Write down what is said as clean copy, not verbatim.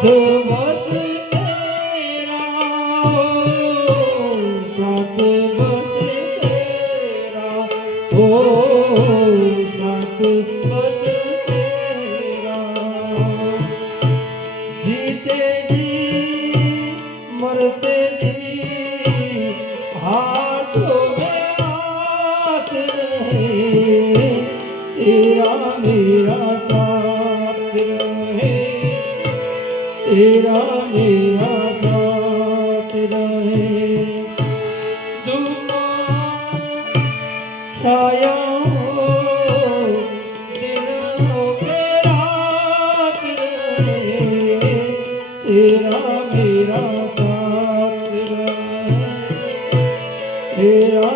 बस तेरा हो, साथ बस तेरा हो, साथ बस तेरा। जीते जी मरते जी हाथों में हाथ रहे, तेरा मेरा साथ रहे, तेरा मेरा साथ रहे। दुखों छाया हो दिनों के रात रहे, तेरा मेरा साथ रहे, तेरा